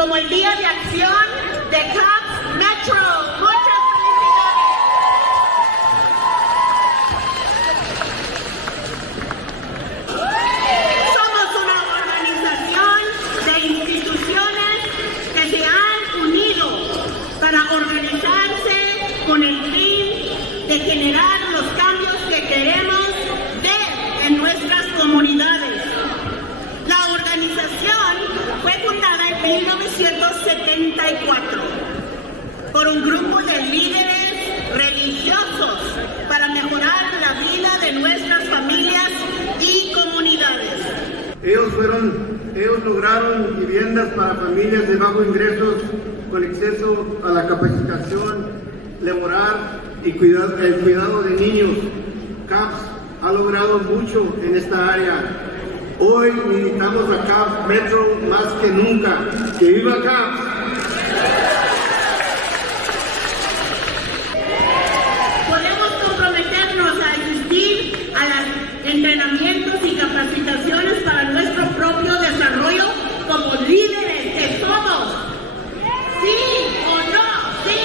como el Día de Acción de CAPS Metro. ¡Muchas felicidades! Somos una organización de instituciones que se han unido para organizarse con el fin de generar los cambios que queremos ver en nuestras comunidades. La organización fue fundada en 1974 por un grupo de líderes religiosos para mejorar la vida de nuestras familias y comunidades. Ellos lograron viviendas para familias de bajos ingresos con acceso a la capacitación laboral y el cuidado de niños. CAPS ha logrado mucho en esta área. Hoy necesitamos a CAPS Metro más que nunca. ¡Que viva CAPS! Podemos comprometernos a asistir a los entrenamientos y capacitaciones para nuestro propio desarrollo como líderes que somos. ¿Sí o no? ¡Sí!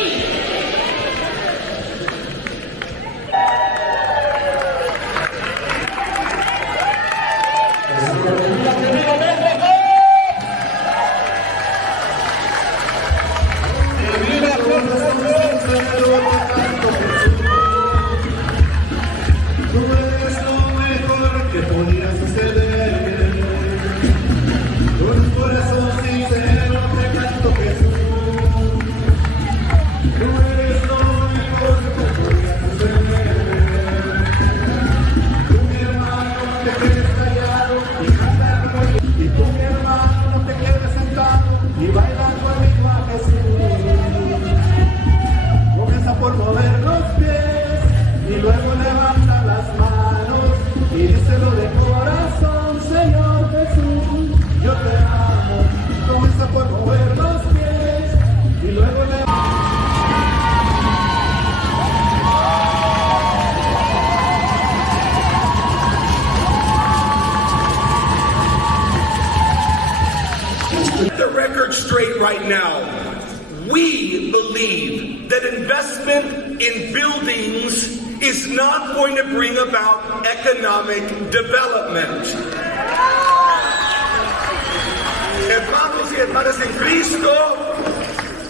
The record straight right now. We believe that investment in buildings is not going to bring about economic development. Hermanos y hermanas en Cristo,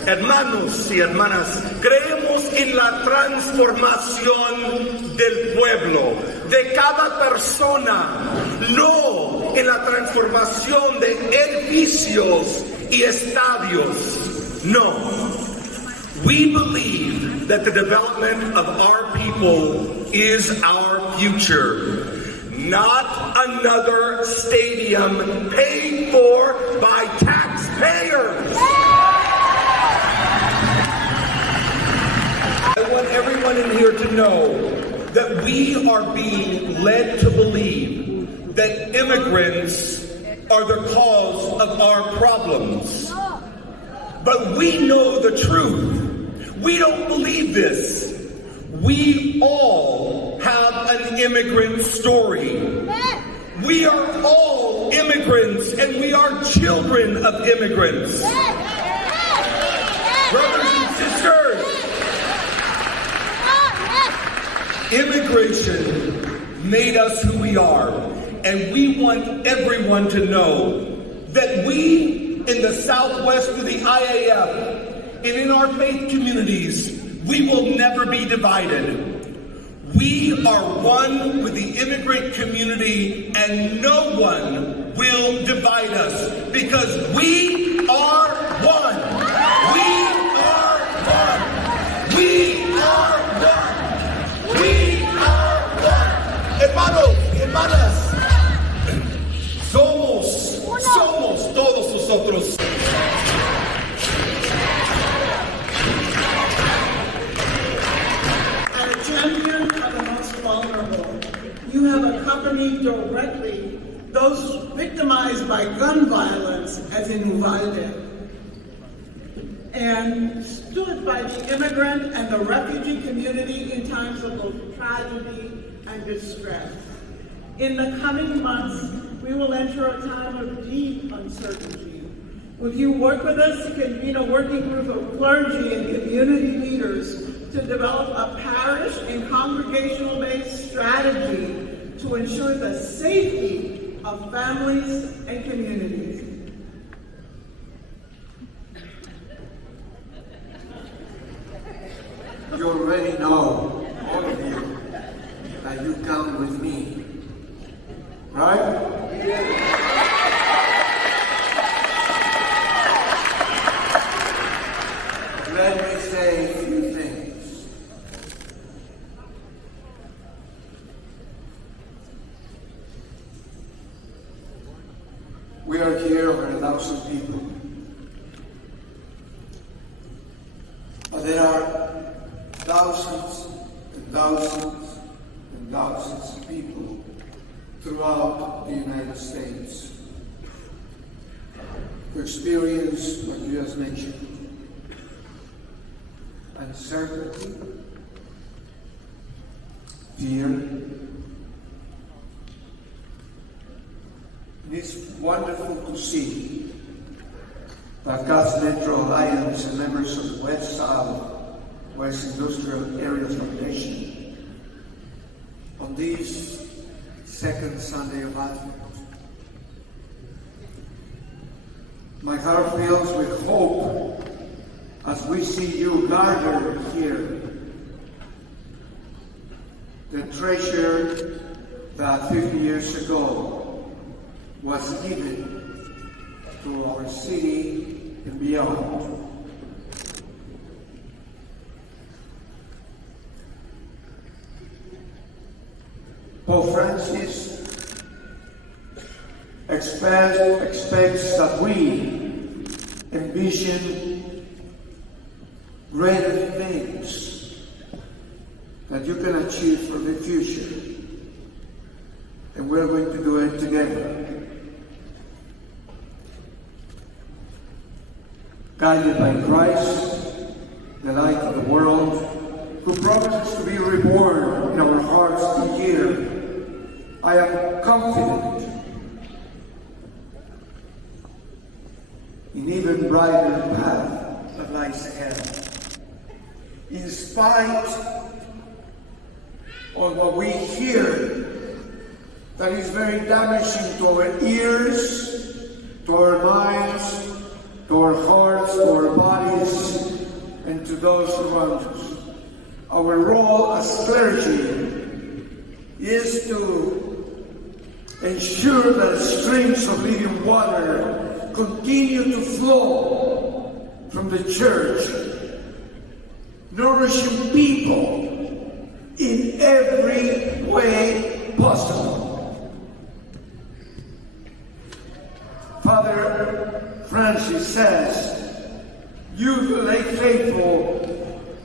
hermanos y hermanas, creemos en la transformación del pueblo, de cada persona, no en la transformación de edificios y estadios. No. We believe that the development of our people is our future. Not another stadium paid for by taxpayers. I want everyone in here to know that we are being led to believe that immigrants are the cause of our problems. But we know the truth. We don't believe this. We all have an immigrant story. We are all immigrants and we are children of immigrants. Brothers and sisters, immigration made us who we are, and we want everyone to know that we in the Southwest through the IAF and in our faith communities, we will never be divided. We are one with the immigrant community and no one will divide us because we are one. We are one. We are one. We are one. Hermanos, hermanas, somos todos nosotros. As a champion of the most vulnerable, you have accompanied directly those victimized by gun violence, as in Uvalde, and stood by the immigrant and the refugee community in times of both tragedy and distress. In the coming months, we will enter a time of deep uncertainty Will you work with us to convene a working group of clergy and community leaders to develop a parish and congregational-based strategy to ensure the safety of families and communities? You already know, all of you, that you come with me, right? Let me say a few things. We are here over 1,000 people. But there are thousands and thousands and thousands of people throughout the United States who experience what you just mentioned. Uncertainty, fear. It's wonderful to see that God's Metro Alliance and members of the West Industrial Areas Foundation on this second Sunday of Advent. My heart fills with hope as we see you gathered here, the treasure that 50 years ago was given to our city and beyond. Pope Francis expects that we envision greater things that you can achieve for the future. And we're going to do it together. Guided by Christ, the light of the world, who promises to be reborn in our hearts each year, I am confident in even brighter path that lies ahead. In spite of what we hear that is very damaging to our ears, to our minds, to our hearts, to our bodies, and to those around us. Our role as clergy is to ensure that streams of living water continue to flow from the church, nourishing people in every way possible. Father Francis says, you, the lay faithful,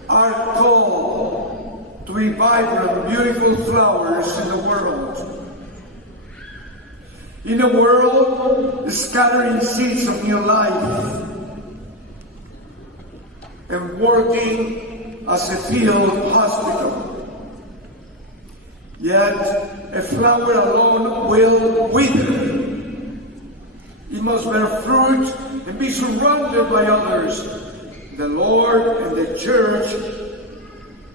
are called to be vibrant, beautiful flowers in the world. In a world scattering seeds of new life and working as a field hospital. Yet a flower alone will wither. It must bear fruit and be surrounded by others. The Lord and the Church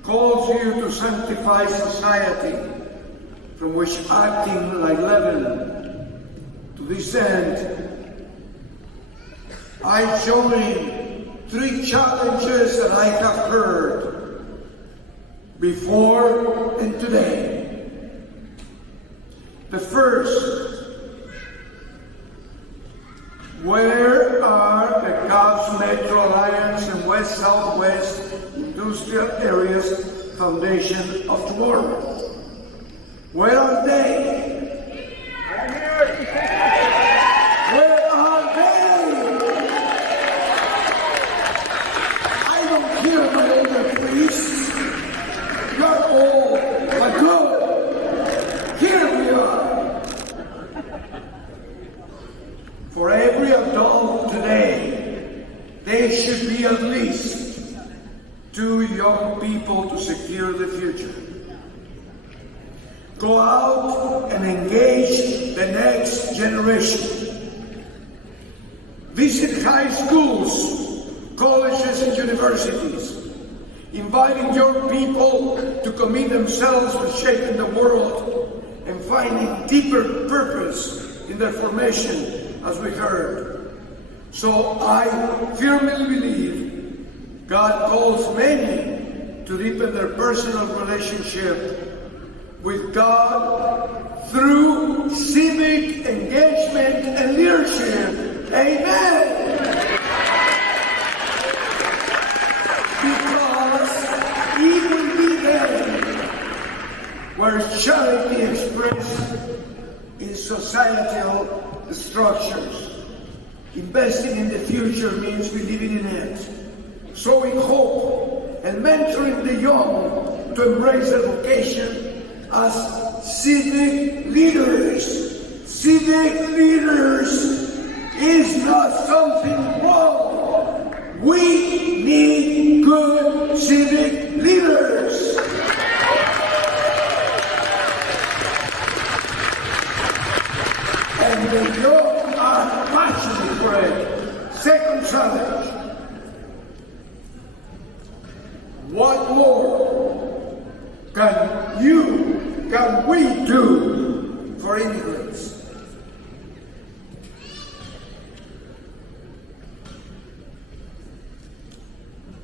calls you to sanctify society, from which acting like leaven. To this end, I join 3 challenges that I have heard before and today. The first, where are the God's Metro Alliance and West-Southwest Industrial Areas Foundation of tomorrow? Where are they? Where are they? I don't hear my older priests. Not all, but good. Here we are. For every adult today, there should be at least 2 young people to secure the future. Go out and engage the next generation. Visit high schools, colleges, and universities, inviting young people to commit themselves to shaping the world and finding deeper purpose in their formation, as we heard. So I firmly believe God calls many to deepen their personal relationship with God through civic engagement and leadership. Amen! Because it will be there where charity expressed in societal structures. Investing in the future means believing in it, sowing hope, and mentoring the young to embrace their vocation as civic leaders. Civic leaders is not something wrong. We need good civic leaders. And the young are passionate for it. Second challenge. What more can we do for immigrants?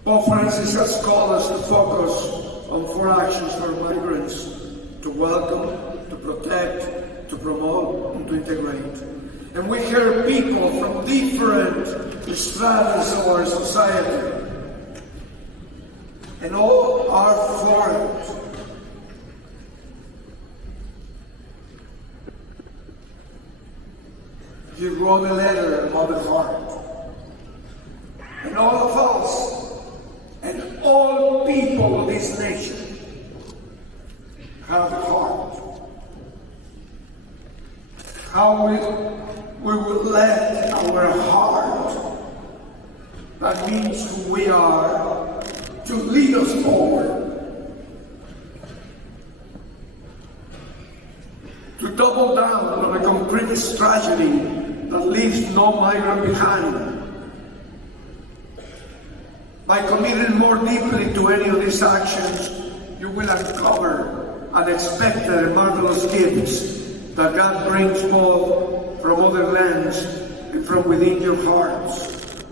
Pope Francis has called us to focus on 4 actions for migrants: to welcome, to protect, to promote, and to integrate. And we hear people from different stratas of our society, and all are for it. He wrote a letter about the heart. And all of us, and all people of this nation, have a heart. How we will let our heart, that means who we are, to lead us forward. To double down on a concrete tragedy that leaves no migrant behind. By committing more deeply to any of these actions, you will uncover unexpected and marvelous gifts that God brings both from other lands and from within your hearts.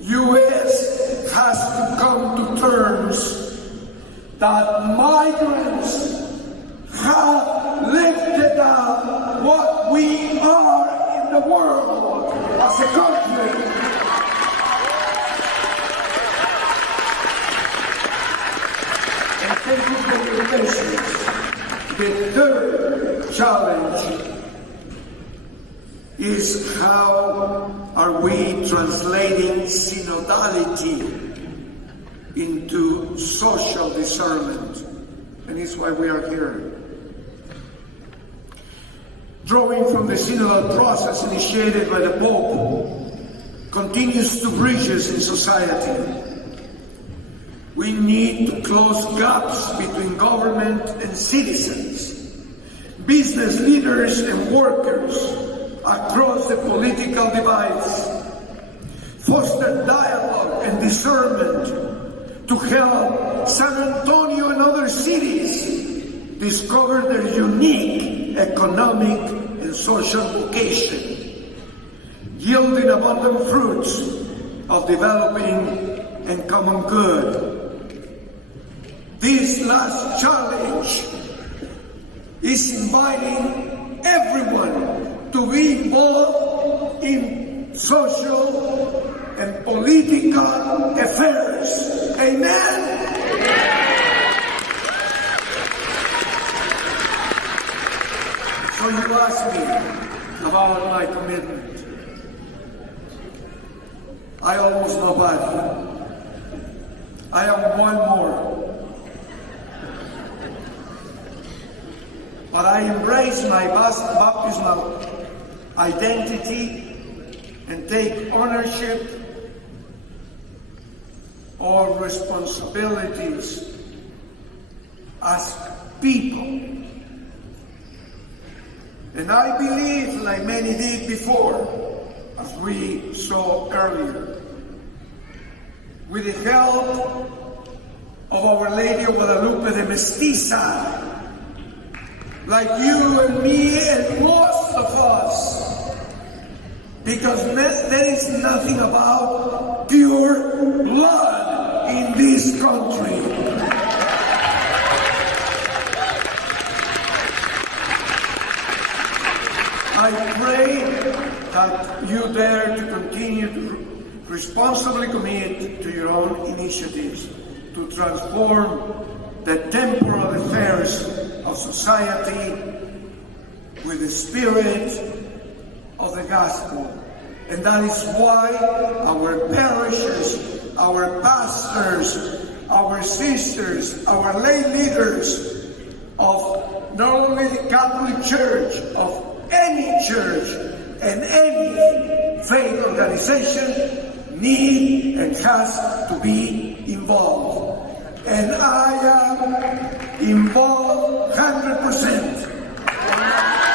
U.S. has to come to terms that migrants have lifted up what we are in the world as a country. And thank you for your patience. The third challenge is how are we translating synodality into social discernment, and it's why we are here. Drawing from the synodal process initiated by the Pope continues to bridges in society. We need to close gaps between government and citizens, business leaders and workers across the political divides, foster dialogue and discernment to help San Antonio and other cities discover their unique economic and social vocation, yielding abundant fruits of developing and common good. This last challenge is inviting everyone to be involved in social and political affairs. Amen? So you ask me about my commitment. I almost nobody. I am one more. But I embrace my baptismal identity and take ownership of responsibilities as people. And I believe, like many did before, as we saw earlier. With the help of Our Lady of Guadalupe de Mestiza, like you and me and most of us, because there is nothing about pure blood in this country. I pray that you dare to continue to responsibly commit to your own initiatives to transform the temporal affairs of society with the spirit of the gospel. And that is why our parishes, our pastors, our sisters, our lay leaders of not only the Catholic Church, of any church and any faith organization need and has to be involved. And I am involved 100%.